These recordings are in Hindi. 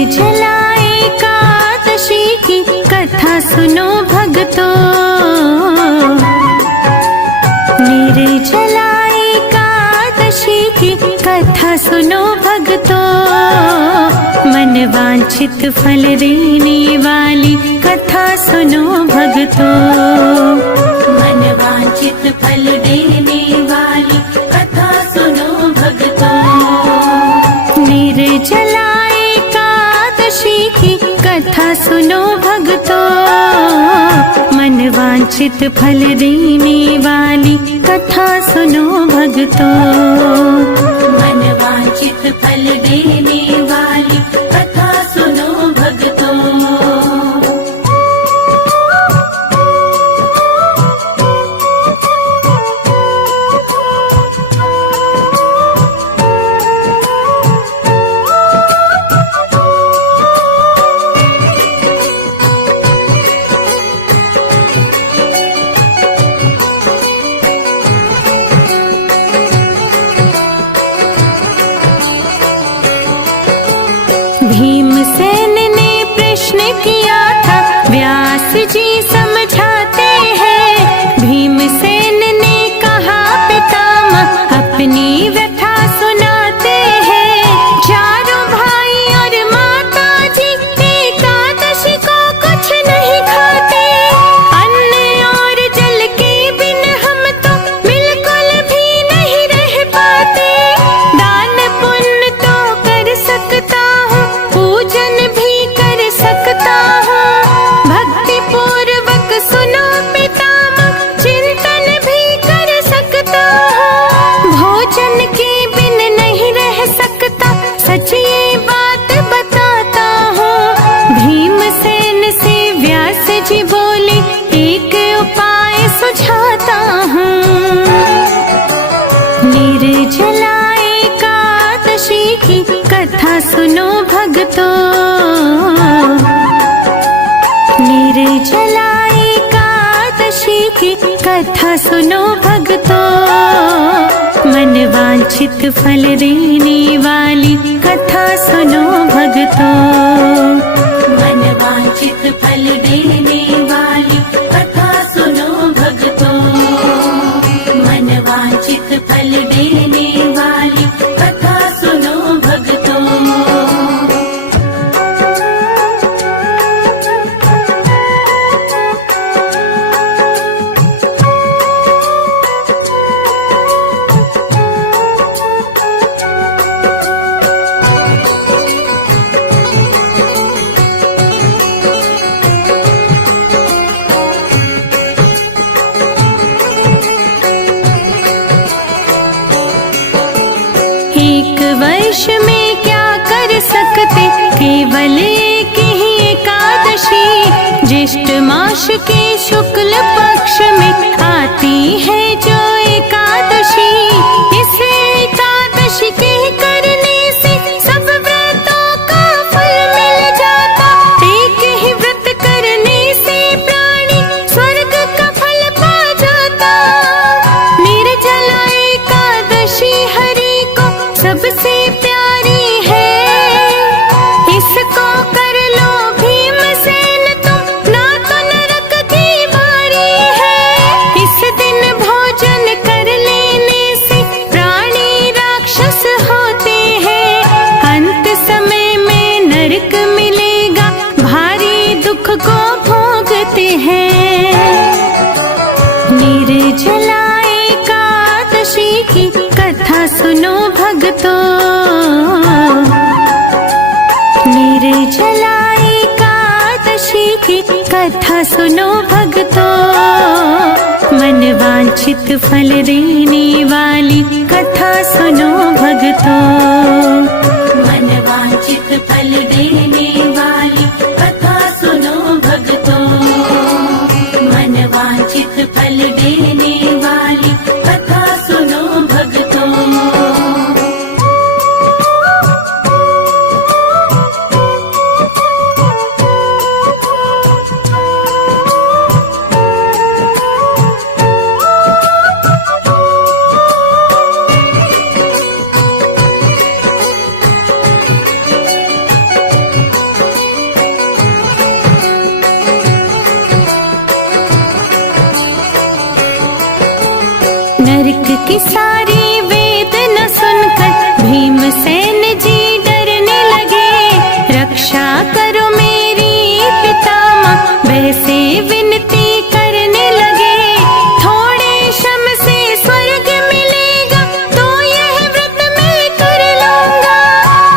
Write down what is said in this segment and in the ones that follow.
निर्जला एकादशी की कथा सुनो भक्तों। निर्जला एकादशी की कथा सुनो भक्तों। मन वांछित फल देने वाली कथा सुनो भक्तों। मन वांछित फल देने वाली कथा सुनो भक्तों। निर्जला एकादशी की कथा सुनो भक्तों। मन वांछित फल देने वाली कथा सुनो भक्तों। मन वांछित फल देने वाली कथा सुनो भक्तों। भीमसेन ने प्रश्न किया था, व्यास जी समझाते हैं। भीमसेन ने कहा पितामह अपनी व्यथा सुनाते हैं। चारों भाई और माता जी एकादशी को कुछ नहीं खाते। अन्न और जल के बिन हम तो बिल्कुल भी नहीं रह पाते। दान पुण्य तो कर सकता हूँ, पूजन भी कर सकता हूँ। भक्ति पूर्वक सुनो पितामह, चिंतन भी कर सकता हूँ। भोजन के बिन नहीं रह सकता, सच ये बात बताता हूँ। भीमसेन से व्यास जी बोले, एक उपाय सुझाता हूँ। निर्जला एकादशी की कथा सुनो भक्तों। निर्जला एकादशी की कथा सुनो भक्तों। मन वांछित फल देने वाली कथा सुनो भक्तों। मन वांछित फल देने वाली कथा सुनो भक्तों। मन वांछित फल देने वाली कथा सुनो भक्तों। एक वर्ष में क्या कर सकते, केवल एक ही एकादशी। ज्येष्ठ मास के शुक्ल पक्ष में आती है जो एकादशी। इस एकादशी के करने से सब व्रतों का फल मिल जाता। एक ही व्रत करने से प्राणी स्वर्ग का फल पा जाता। निर्जला एकादशी हरि को सबसे प्यारी है। इसको कर लो भीमसेन तुम, ना तो नरक की बारी है। इस दिन भोजन कर लेने से प्राणी राक्षस होते हैं। अंत समय में नरक मिलेगा, भारी दुख को भोगते हैं। निर्जला एकादशी की कथा सुनो भक्तों। निर्जला एकादशी की कथा सुनो भक्तों। मन वांछित फल देने वाली कथा सुनो भक्तों। मन वांछित फल देने वाली कथा सुनो भक्तों। मन वांछित फल देने वाली कथा सुनो भक्तों। की सारी वेद न सुनकर भीमसेन जी डरने लगे। रक्षा करो मेरी पितामह वैसे विनती करने लगे। थोड़े श्रम से स्वर्ग मिलेगा तो यह व्रत मैं कर लूंगा।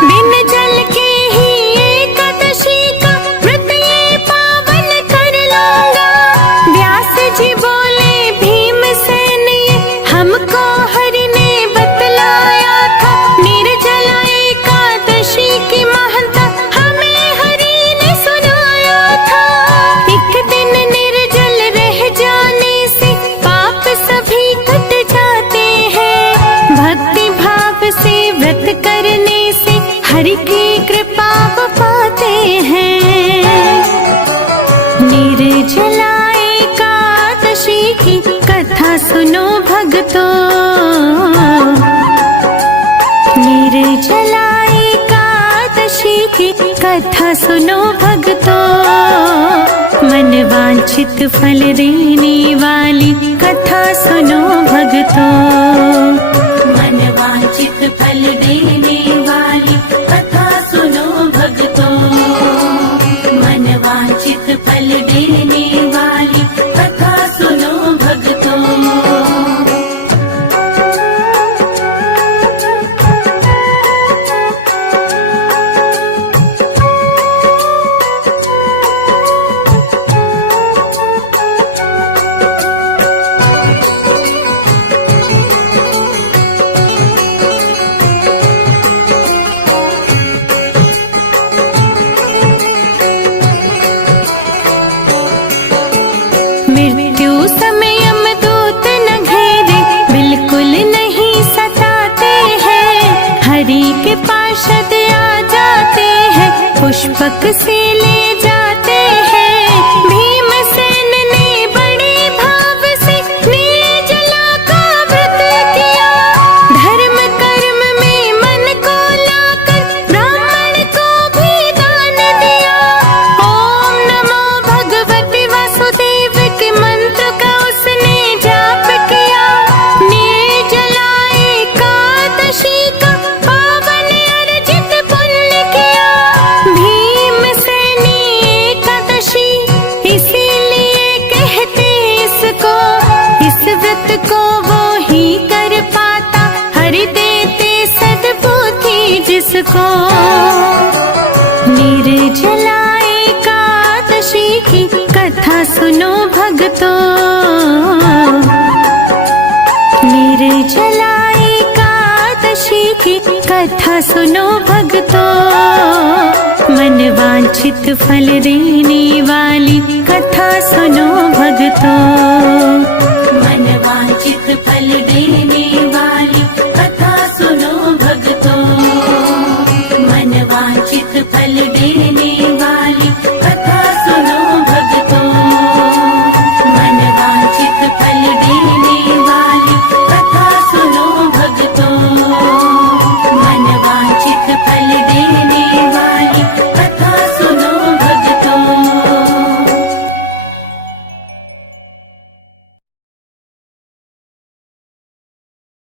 बिन जल के ही एकादशी का व्रत ये पावन कर लूंगा। व्यास जी बोले भीमसेन ये हमको हरि ने बतलाया था। निर्जला एकादशी की महानता हमें हरि ने सुनाया था। एक दिन निर्जल रह जाने से पाप सभी कट जाते हैं। भक्ति भाव से व्रत करने से हरि की कृपा वो पाते हैं। निर्जला एकादशी की कथा सुनो भक्तों। निर्जला एकादशी की कथा सुनो भक्तों। मन वांछित फल देने वाली कथा सुनो भक्तों। मन वांछित फल देने वाली कथा सुनो भक्तों। मन वांछित फल देने वाली कथा सुनो भक्तों। मृत्यु समय यमदूत न घेरे बिल्कुल नहीं सताते हैं। हरि के पार्षद आ जाते हैं पुष्पक से ले जाते हैं। भीमसेन ने बड़े भाव से निर्जला का व्रत किया। धर्म कर्म में मन को लाकर ब्राह्मण को भी दान दिया। ओम नमो भगवते वासुदेव के मंत्र का उसने जाप किया। निर्जला एकादशी का पावन अर्जित पुण्य किया। भीमसेनी एकादशी इसीलिए कहते इसको। इस व्रत को वो ही कर पाता हरि देते सद्बुद्धि जिसको। निर्जला एकादशी की कथा सुनो भक्तों। निर्जला एकादशी की कथा सुनो भक्तों। मन वांछित फल देने वाली कथा सुनो भक्तों। मन वांछित फल देने